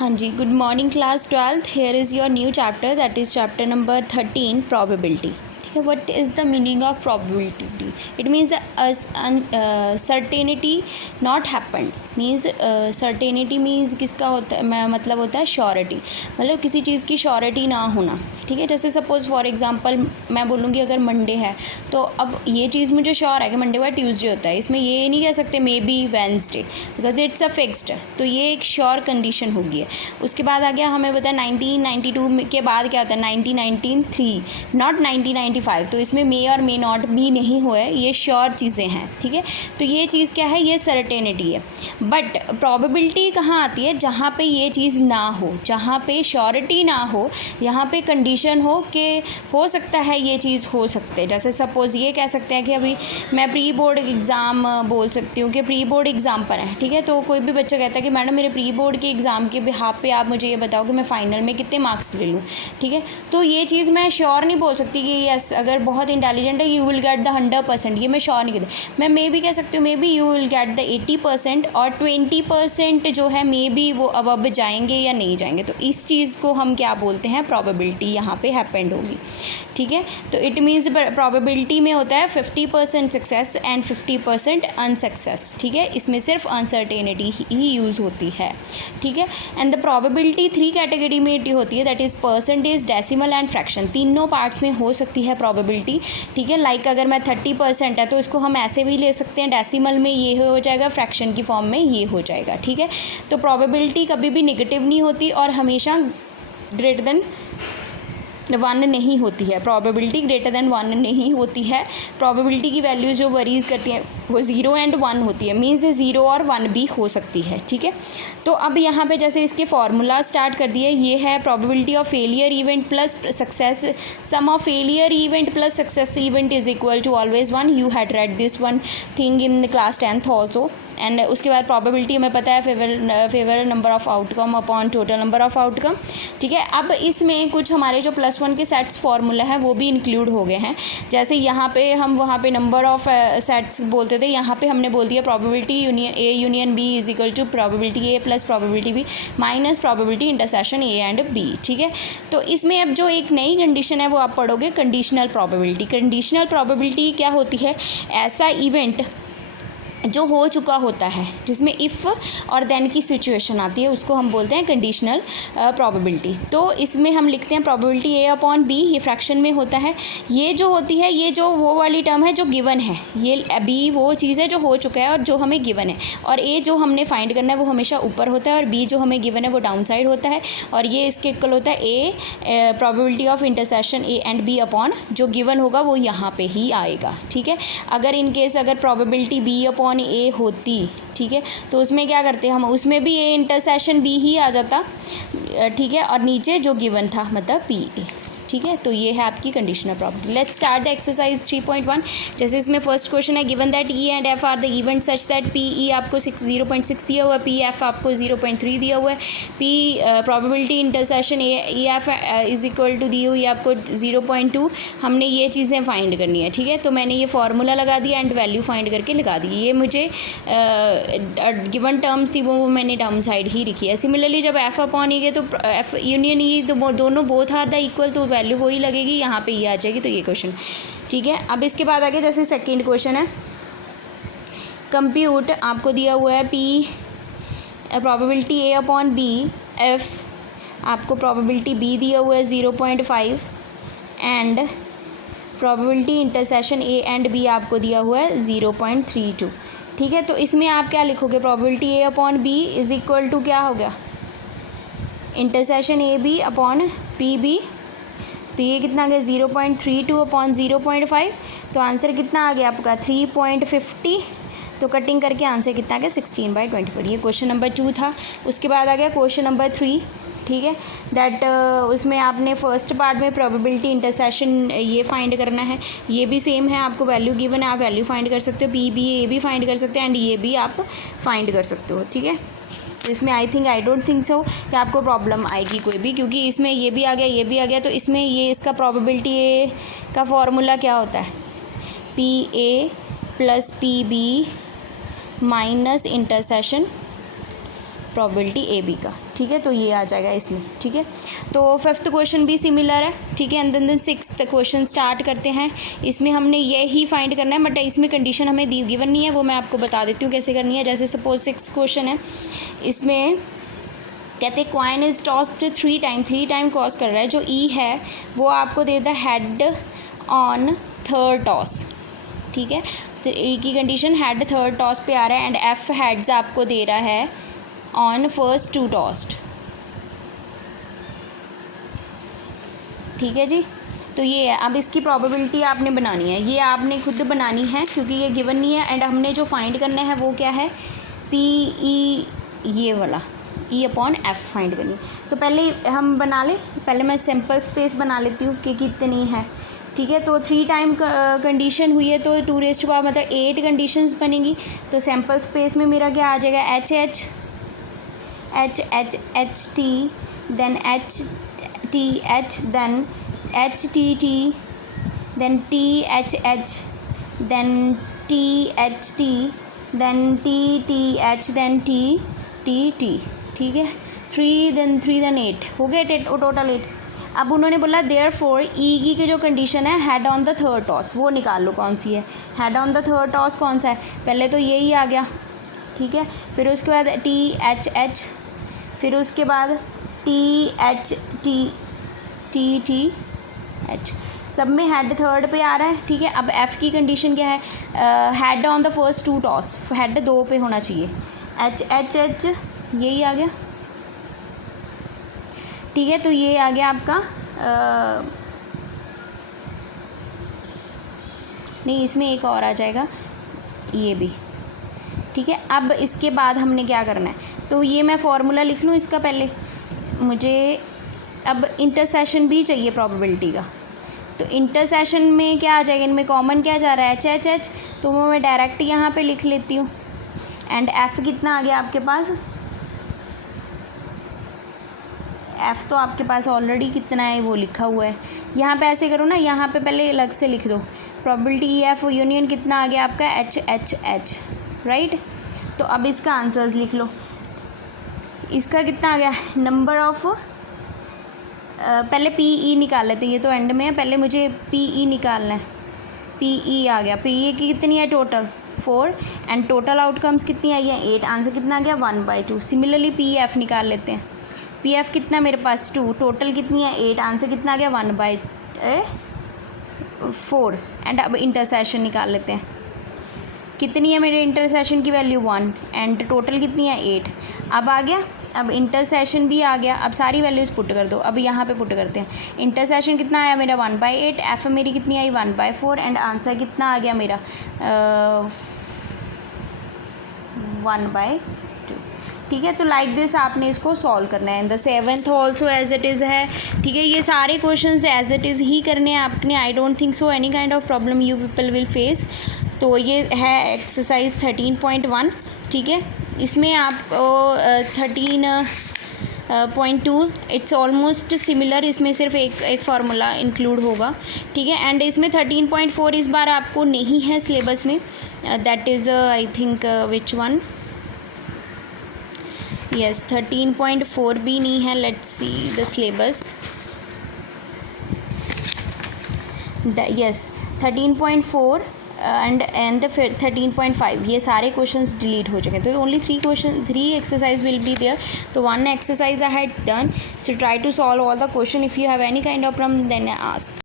हाँ जी, good morning class 12th। Here is your new chapter, that is chapter number 13, probability. ठीक है, what is the meaning of probability? It means the certainty not happened. Means certainty means किसका होता है, मतलब होता है श्योरिटी, मतलब किसी चीज़ की श्योरिटी ना होना। ठीक है, जैसे सपोज़ फॉर एग्जांपल मैं बोलूँगी अगर मंडे है तो अब ये चीज़ मुझे श्योर है कि मंडे बाद ट्यूसडे होता है, इसमें ये नहीं कह सकते may be Wednesday, because it's a fixed. तो ये एक श्योर कंडीशन होगी। उसके बाद आ गया हमें पता है 1992 के बाद क्या होता है 1993, नॉट 1995। तो इसमें मे और मे नॉट भी नहीं हुआ है, ये श्योर चीज़ें हैं। ठीक है, तो ये चीज़ क्या है, ये सर्टेनिटी है। बट प्रोबेबिलिटी कहाँ आती है, जहाँ पे ये चीज़ ना हो, जहाँ पे श्योरिटी ना हो, यहाँ पे कंडीशन हो कि हो सकता है ये चीज़ हो सकते। जैसे सपोज़ ये कह सकते हैं कि अभी मैं प्री बोर्ड एग्ज़ाम बोल सकती हूँ कि प्री बोर्ड एग्ज़ाम पर है। ठीक है, तो कोई भी बच्चा कहता है कि मैडम मेरे प्री बोर्ड के एग्ज़ाम के बिहाफ पे आप मुझे ये बताओ कि मैं फ़ाइनल में कितने मार्क्स ले लूँ। ठीक है, तो ये चीज़ मैं श्योर नहीं बोल सकती कि यस अगर बहुत इंटेलिजेंट है यू विल गेट द 100%, ये मैं श्योर नहीं कहती। मैं मे भी कह सकती हूँ may be you will get the 80% और 20% जो है मे बी वो अब जाएंगे या नहीं जाएंगे। तो इस चीज़ को हम क्या बोलते हैं, प्रोबेबिलिटी यहाँ पे हैपेंड होगी। ठीक है, तो इट मीन्स प्रोबेबिलिटी में होता है 50% सक्सेस एंड 50% अनसक्सेस। ठीक है, इसमें सिर्फ अनसर्टेनिटी ही यूज़ होती है। ठीक है, एंड द प्रोबेबिलिटी 3 कैटेगरी में होती है, that is percentage, decimal and fraction. तीनों पार्ट्स में हो सकती है प्रोबेबिलिटी। ठीक है, लाइक अगर मैं 30% है तो इसको हम ऐसे भी ले सकते हैं, डेसिमल में ये हो जाएगा, फ्रैक्शन की फॉर्म में ये हो जाएगा। ठीक है, तो प्रोबेबिलिटी कभी भी नेगेटिव नहीं होती और हमेशा ग्रेटर देन 1 नहीं होती है। प्रोबेबिलिटी ग्रेटर देन 1 नहीं होती है। प्रोबेबिलिटी की वैल्यू जो वरीज करती हैं वो 0 एंड 1 होती है, मीन्स 0 और 1 भी हो सकती है। ठीक है, तो अब यहाँ पे जैसे इसके फार्मूला स्टार्ट कर दिए, ये है probability of failure event plus success, sum of failure event plus success event is equal to always 1। You had read this one thing in class 10th also. And उसके बाद प्रोबेबिलिटी हमें पता है favour number of outcome upon total number of outcome. ठीक है, अब इसमें कुछ हमारे जो +1 के सेट्स फार्मूला हैं वो भी इंक्लूड हो गए हैं। जैसे यहाँ पे हम वहाँ पे नंबर ऑफ सेट्स बोलते थे, यहाँ पे हमने बोल दिया probability union A union B is equal to probability A plus probability B minus probability intersection A and B. ठीक है, तो इसमें अब जो एक नई कंडीशन है वो आप पढ़ोगे कंडीशनल प्रोबेबिलिटी। कंडीशनल प्रोबेबिलिटी क्या होती है, ऐसा इवेंट जो हो चुका होता है जिसमें इफ़ और देन की सिचुएशन आती है, उसको हम बोलते हैं कंडीशनल प्रोबेबिलिटी। तो इसमें हम लिखते हैं प्रोबेबिलिटी ए अपॉन बी, ये फ्रैक्शन में होता है। ये जो होती है, ये जो वो वाली टर्म है जो गिवन है, ये बी वो चीज़ है जो हो चुका है और जो हमें गिवन है, और ए जो हमने फाइंड करना है वो हमेशा ऊपर होता है, और बी जो हमें गिवन है वो डाउन साइड होता है, और ये इसके इक्वल होता है A probability of intersection A and B upon जो गिवन होगा वो यहाँ पे ही आएगा। ठीक है, अगर इन केस अगर प्रोबेबिलिटी बी अपॉन ए होती, ठीक है, तो उसमें क्या करते हम, उसमें भी ए इंटरसेक्शन बी ही आ जाता। ठीक है, और नीचे जो गिवन था मतलब पी ए। ठीक है, तो ये है आपकी conditional property. Let's start the exercise 3.1। जैसे इसमें फर्स्ट क्वेश्चन है, given that E and F R the event such that P E आपको 0.6 दिया हुआ है, पी एफ आपको 0.3 दिया हुआ है, P probability intersection A F is equal to दी हुई आपको 0.2। हमने ये चीज़ें फाइंड करनी है। ठीक है, तो मैंने ये फार्मूला लगा दिया एंड वैल्यू फाइंड करके लगा दी। ये मुझे गिवन टर्म्स थी वो मैंने डाउन साइड ही लिखी है। सिमिलरली जब एफ अपॉन ई गए तो एफ यूनियन ई, तो दोनों बोथ आर द इक्वल, तो वैल्यू वही लगेगी, यहाँ पे ये आ जाएगी। तो ये क्वेश्चन ठीक है। अब इसके बाद आगे जैसे सेकंड क्वेश्चन है, कंप्यूट आपको दिया हुआ है P probability A upon B, if आपको प्रोबेबिलिटी बी दिया हुआ है 0.5 and probability intersection A and B आपको दिया हुआ है 0.32। ठीक है, तो इसमें आप क्या लिखोगे, probability A upon B is equal to क्या हो गया, intersection A B upon P B. तो ये कितना आ गया 0.32 अपॉन 0.5, तो आंसर कितना आ गया आपका 3.50। तो कटिंग करके आंसर कितना आ गया 16/24। ये क्वेश्चन नंबर 2 था। उसके बाद आ गया क्वेश्चन नंबर 3। ठीक है, दैट उसमें आपने फर्स्ट पार्ट में प्रोबेबिलिटी इंटरसेक्शन ये फाइंड करना है। ये भी सेम है, आपको वैल्यू गिवन है, आप वैल्यू फाइंड कर सकते हो, पी बी ए भी फाइंड कर सकते हैं एंड ये भी आप फाइंड कर सकते हो। ठीक है, तो इसमें आई डोंट थिंक सो कि आपको प्रॉब्लम आएगी कोई भी, क्योंकि इसमें ये भी आ गया ये भी आ गया। तो इसमें ये इसका प्रोबेबिलिटी ए का फॉर्मूला क्या होता है, P A plus P B minus intersection probability A B का, ठीक है। तो ये आ जाएगा इसमें, ठीक है। तो फिफ्थ क्वेश्चन भी सिमिलर है, ठीक है। And then sixth question start करते हैं। इसमें हमने ये ही फाइंड करना है, बट इसमें कंडीशन हमें दी गिवन नहीं है, वो मैं आपको बता देती हूँ कैसे करनी है। जैसे सपोज सिक्स्थ क्वेश्चन है, इसमें कहते हैं coin is tossed 3 time cos कर रहा है। जो ई है वो आपको दे देता है हेड ऑन थर्ड टॉस, ठीक है। तो ई की कंडीशन हेड थर्ड टॉस पे आ रहा है एंड एफ हेड्स आपको दे रहा है ऑन फर्स्ट 2 टॉस्ड, ठीक है जी। तो ये है, अब इसकी प्रोबेबिलिटी आपने बनानी है, ये आपने खुद बनानी है क्योंकि ये गिवन नहीं है। एंड हमने जो फाइंड करना है वो क्या है, पी ई, ये वाला ई अपॉन एफ फाइंड करनी है। तो पहले हम बना लें, पहले मैं सैम्पल स्पेस बना लेती हूँ कि कितनी है, ठीक है। तो 3 टाइम कंडीशन हुई है तो 2 मतलब 8 कंडीशंस बनेंगी। तो सैम्पल स्पेस में मेरा क्या आ जाएगा, H H H H H T, then H T H, then H T T, then T H H, then T H T, then T T H, then T T T, ठीक है। 3 then 8 हो गए total 8। अब उन्होंने बोला therefore ई की जो condition है head on the third toss, वो निकाल लो कौन सी है। Head on the third toss कौन सा है, पहले तो यही आ गया, ठीक है। फिर उसके बाद टी एच एच, फिर उसके बाद T H T, T T H, सब में हेड थर्ड पे आ रहा है, ठीक है। अब एफ़ की कंडीशन क्या है, head on the first 2 toss, head 2 पे होना चाहिए, एच एच एच, यही आ गया, ठीक है। तो ये आ गया आपका नहीं, इसमें एक और आ जाएगा, ये भी, ठीक है। अब इसके बाद हमने क्या करना है, तो ये मैं फार्मूला लिख लूँ इसका पहले, मुझे अब इंटरसेशन भी चाहिए प्रोबेबिलिटी का। तो इंटरसेशन में क्या आ जाएगा, इनमें कॉमन क्या जा रहा है, एच एच एच, तो वो मैं डायरेक्ट यहाँ पे लिख लेती हूँ। एंड एफ़ कितना आ गया आपके पास, एफ़ तो आपके पास ऑलरेडी कितना है वो लिखा हुआ है। यहाँ पे ऐसे करो ना, यहाँ पे पहले अलग से लिख दो, प्रोबेबिलिटी ई एफ यूनियन कितना आ गया आपका, एच एच एच, राइट। तो अब इसका आंसर्स लिख लो, इसका कितना आ गया, नंबर ऑफ, पहले पी ई निकाल लेते हैं, ये तो एंड में है, पहले मुझे पी ई निकालना है। पी ई आ गया, पी ई की कितनी है टोटल 4 एंड टोटल आउटकम्स कितनी आई है 8, आंसर कितना आ गया 1/2। सिमिलरली पी एफ निकाल लेते हैं, पी एफ कितना मेरे पास 2, टोटल कितनी है 8, आंसर कितना आ गया 1/4। एंड अब इंटरसेशन निकाल लेते हैं, कितनी है मेरे इंटरसेशन की वैल्यू 1 एंड टोटल कितनी है 8। अब आ गया, अब इंटरसेशन भी आ गया। अब सारी वैल्यूज़ पुट कर दो, अब यहाँ पे पुट करते हैं। इंटरसेशन कितना आया मेरा 1/8, एफ मेरी कितनी आई 1/4 एंड आंसर कितना आ गया मेरा 1/2, ठीक है। तो लाइक दिस आपने इसको सॉल्व करना है। In the 7th also as it is है, ठीक है। ये सारे क्वेश्चंस एज इट इज़ ही करने हैं आपने, I don't think so any kind of problem you people will face. तो ये है एक्सरसाइज 13.1, ठीक है। इसमें आप 13.2 इट्स ऑलमोस्ट सिमिलर, इसमें सिर्फ एक फार्मूला इंक्लूड होगा, ठीक है। एंड इसमें 13.4 इस बार आपको नहीं है सिलेबस में, that is I think which one, yes 13.4 भी नहीं है। Let's see the syllabus, yes 13.4 and फिर 13.5, ये सारे क्वेश्चंस डिलीट हो चुके हैं। तो only 3 exercise will be there. तो 1 exercise I had done, so try to solve all the question. If you have any kind of problem then ask.